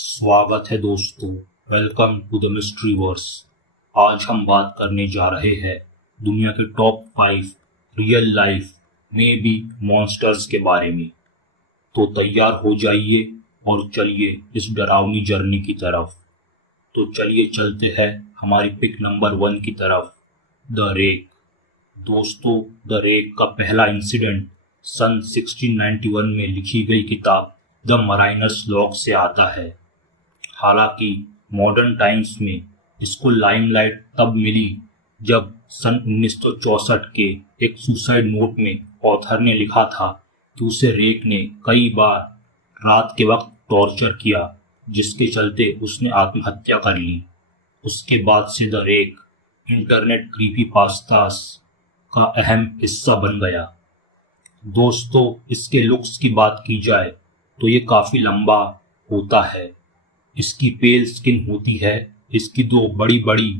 स्वागत है दोस्तों। Welcome to the mystery verse. आज हम बात करने जा रहे हैं दुनिया के टॉप 5 रियल लाइफ में भी मॉन्स्टर्स के बारे में। तो तैयार हो जाइए और चलिए इस डरावनी जर्नी की तरफ। तो चलिए चलते हैं हमारी पिक नंबर 1 की तरफ, द रेक। दोस्तों, द रेक का पहला इंसिडेंट सन 1691 में लिखी गई किताब द मराइनर्स लॉग से आता है। हालांकि मॉडर्न टाइम्स में इसको लाइमलाइट तब मिली जब सन 1964 के एक सुसाइड नोट में ऑथर ने लिखा था कि उसे रेक ने कई बार रात के वक्त टॉर्चर किया, जिसके चलते उसने आत्महत्या कर ली। उसके बाद से द रेक इंटरनेट क्रीपीपास्तास का अहम हिस्सा बन गया। दोस्तों, इसके लुक्स की बात की जाए तो ये काफ़ी लंबा होता है। इसकी पेल स्किन होती है, इसकी 2 बड़ी बड़ी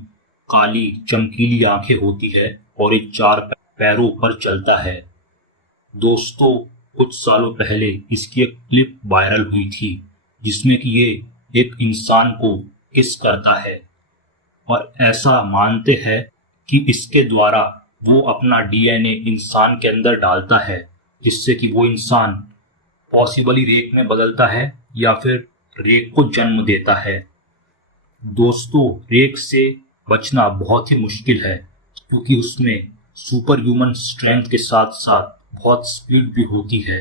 काली चमकीली आंखें होती है और एक 4 पैरों पर चलता है। दोस्तों, कुछ सालों पहले इसकी एक क्लिप वायरल हुई थी जिसमें कि ये एक इंसान को किस करता है और ऐसा मानते हैं कि इसके द्वारा वो अपना डीएनए इंसान के अंदर डालता है, जिससे कि वो इंसान पॉसिबली रेक में बदलता है या फिर रेक को जन्म देता है। दोस्तों, रेक से बचना बहुत ही मुश्किल है क्योंकि उसमें सुपर ह्यूमन स्ट्रेंथ के साथ साथ बहुत स्पीड भी होती है।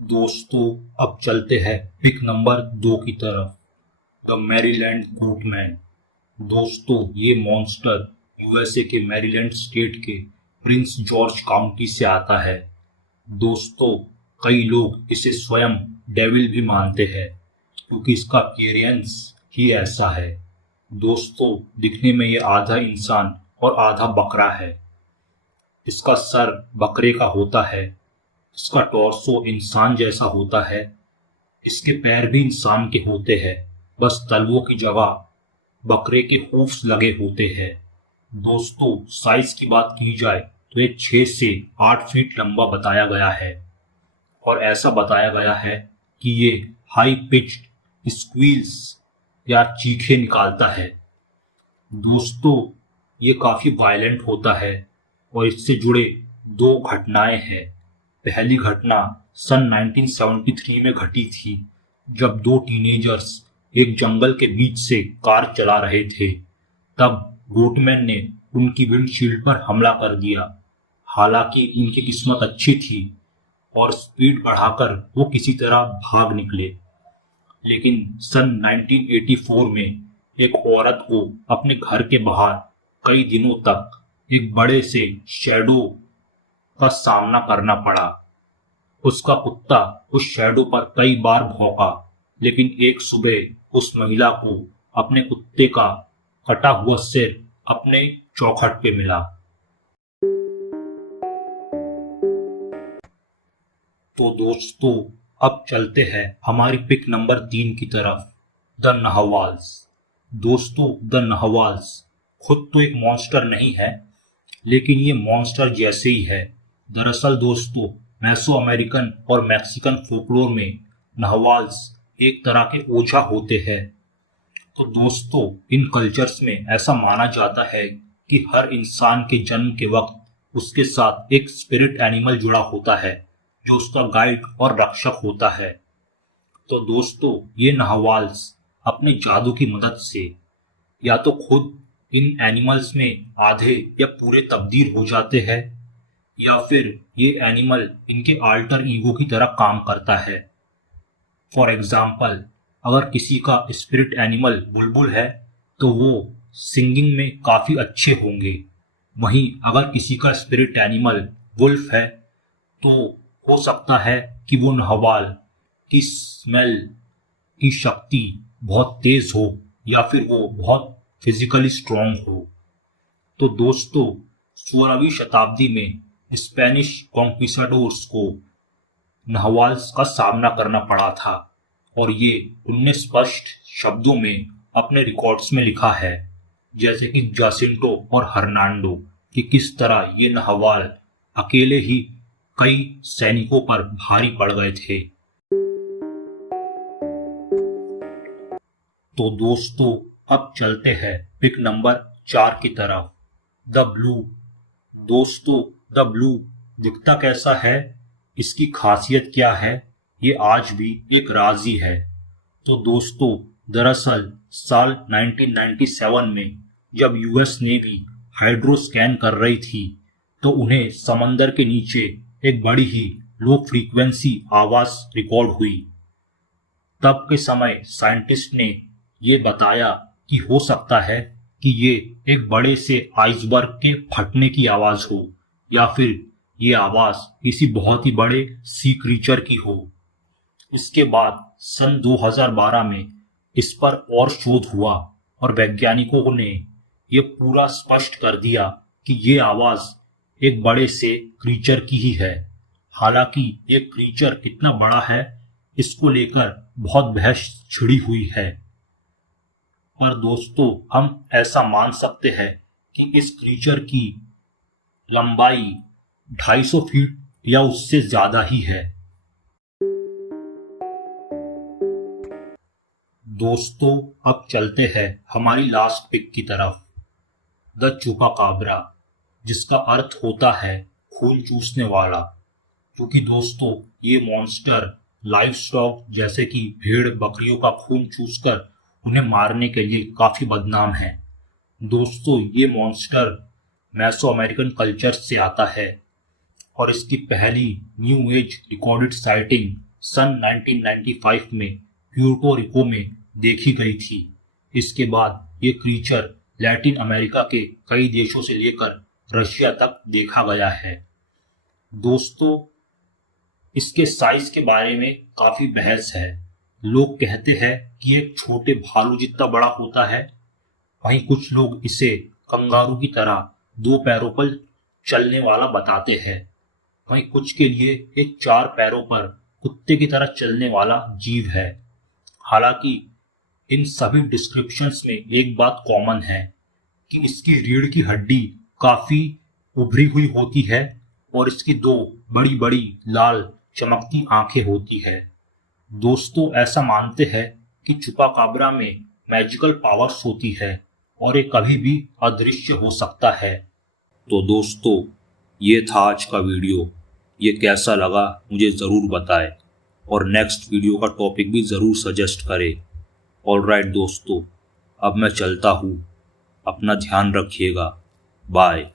दोस्तों, अब चलते हैं पिक नंबर 2 की तरफ, द मैरीलैंड गोटमैन। दोस्तों, ये मॉन्स्टर यूएसए के मैरीलैंड स्टेट के प्रिंस जॉर्ज काउंटी से आता है। दोस्तों, कई लोग इसे स्वयं डेविल भी मानते हैं क्योंकि इसका अपीयरेंस ही ऐसा है। दोस्तों, दिखने में ये आधा इंसान और आधा बकरा है। इसका सर बकरे का होता है, इसका टॉर्सो इंसान जैसा होता है, इसके पैर भी इंसान के होते हैं, बस तलवों की जगह बकरे के हूफ्स लगे होते हैं। दोस्तों, साइज की बात की जाए तो ये 6 से 8 फीट लंबा बताया गया है और ऐसा बताया गया है कि ये हाई पिच्ड स्क्वील्स या चीखें निकालता है। दोस्तों, ये काफ़ी वायलेंट होता है और इससे जुड़े 2 घटनाएं हैं। पहली घटना सन 1973 में घटी थी जब 2 टीनेजर्स एक जंगल के बीच से कार चला रहे थे। तब गोटमैन ने उनकी विंडशील्ड पर हमला कर दिया। हालांकि उनकी किस्मत अच्छी थी और स्पीड बढ़ाकर वो किसी तरह भाग निकले, लेकिन सन 1984 में एक औरत को अपने घर के बाहर कई दिनों तक एक बड़े से शैडो का सामना करना पड़ा। उसका कुत्ता उस शैडो पर कई बार भौंका, लेकिन एक सुबह उस महिला को अपने कुत्ते का कटा हुआ सिर अपने चौखट पे मिला। तो दोस्तों, अब चलते हैं हमारी पिक नंबर 3 की तरफ, द नाहवाल्स। दोस्तों, द नाहवाल्स खुद तो एक मॉन्स्टर नहीं है, लेकिन ये मॉन्स्टर जैसे ही है। दरअसल दोस्तों, मैसो अमेरिकन और मैक्सिकन फोकलोर में नाहवाल्स एक तरह के ओझा होते हैं। तो दोस्तों, इन कल्चर्स में ऐसा माना जाता है कि हर इंसान के जन्म के वक्त उसके साथ एक स्पिरिट एनिमल जुड़ा होता है जो उसका गाइड और रक्षक होता है। तो दोस्तों, ये नाहवाल्स अपने जादू की मदद से या तो खुद इन एनिमल्स में आधे या पूरे तब्दील हो जाते हैं या फिर ये एनिमल इनके आल्टर ईगो की तरह काम करता है। फॉर एग्जाम्पल, अगर किसी का स्पिरिट एनिमल बुलबुल है तो वो सिंगिंग में काफ़ी अच्छे होंगे। वहीं अगर किसी का स्पिरिट एनिमल वुल्फ है तो हो सकता है कि वो नाहवाल की स्मेल की शक्ति बहुत तेज हो या फिर वो बहुत फिजिकली स्ट्रांग हो। तो दोस्तों, 16वीं शताब्दी में स्पेनिश कॉन्क्विस्टाडोर्स को नाहवाल्स का सामना करना पड़ा था और ये उनने स्पष्ट शब्दों में अपने रिकॉर्ड्स में लिखा है, जैसे कि जासिंटो और हर्नांडो, कि किस तरह ये नाहवाल अकेले ही कई सैनिकों पर भारी पड़ गए थे तो दोस्तों अब चलते हैं पिक नंबर 4 की तरफ, द ब्लू। दोस्तों द ब्लू दिखता कैसा है, इसकी खासियत क्या है, ये आज भी एक राज ही है। तो दोस्तों दरअसल साल 1997 में जब यूएस नेवी हाइड्रोस्कैन कर रही थी तो उन्हें समंदर के नीचे एक बड़ी ही लो फ्रीक्वेंसी आवाज रिकॉर्ड हुई। तब के समय साइंटिस्ट ने ये बताया कि हो सकता है कि ये एक बड़े से आइसबर्ग के फटने की आवाज हो या फिर ये आवाज किसी बहुत ही बड़े सी क्रीचर की हो। इसके बाद सन 2012 में इस पर और शोध हुआ और वैज्ञानिकों ने ये पूरा स्पष्ट कर दिया कि ये आवाज एक बड़े से क्रीचर की ही है। हालांकि ये क्रीचर कितना बड़ा है इसको लेकर बहुत बहस छिड़ी हुई है, पर दोस्तों हम ऐसा मान सकते हैं कि इस क्रीचर की लंबाई 250 फीट या उससे ज्यादा ही है। दोस्तों अब चलते हैं हमारी लास्ट पिक की तरफ, द चुपाकाब्रा, जिसका अर्थ होता है खून चूसने वाला। क्योंकि दोस्तों ये मॉन्स्टर लाइव स्टॉक जैसे कि भेड़ बकरियों का खून चूसकर उन्हें मारने के लिए काफी बदनाम है। दोस्तों ये मॉन्स्टर मैसो अमेरिकन कल्चर से आता है और इसकी पहली न्यू एज रिकॉर्डेड साइटिंग सन 1995 में प्यूर्टो रिको में देखी गई थी। इसके बाद ये क्रीचर लैटिन अमेरिका के कई देशों से लेकर रशिया तक देखा गया है। दोस्तों इसके साइज के बारे में काफी बहस है। लोग कहते हैं कि एक छोटे भालू जितना बड़ा होता है, वहीं कुछ लोग इसे कंगारू की तरह 2 पैरों पर चलने वाला बताते हैं, वहीं कुछ के लिए एक 4 पैरों पर कुत्ते की तरह चलने वाला जीव है। हालांकि इन सभी डिस्क्रिप्शंस में एक बात कॉमन है कि इसकी रीढ़ की हड्डी काफी उभरी हुई होती है और इसकी 2 बड़ी बड़ी लाल चमकती आंखें होती है। दोस्तों ऐसा मानते हैं कि चुपाकाब्रा में मैजिकल पावर्स होती है और ये कभी भी अदृश्य हो सकता है। तो दोस्तों ये था आज का वीडियो, ये कैसा लगा मुझे ज़रूर बताएं और नेक्स्ट वीडियो का टॉपिक भी ज़रूर सजेस्ट करें। ऑलराइट दोस्तों अब मैं चलता हूँ, अपना ध्यान रखिएगा, बाय।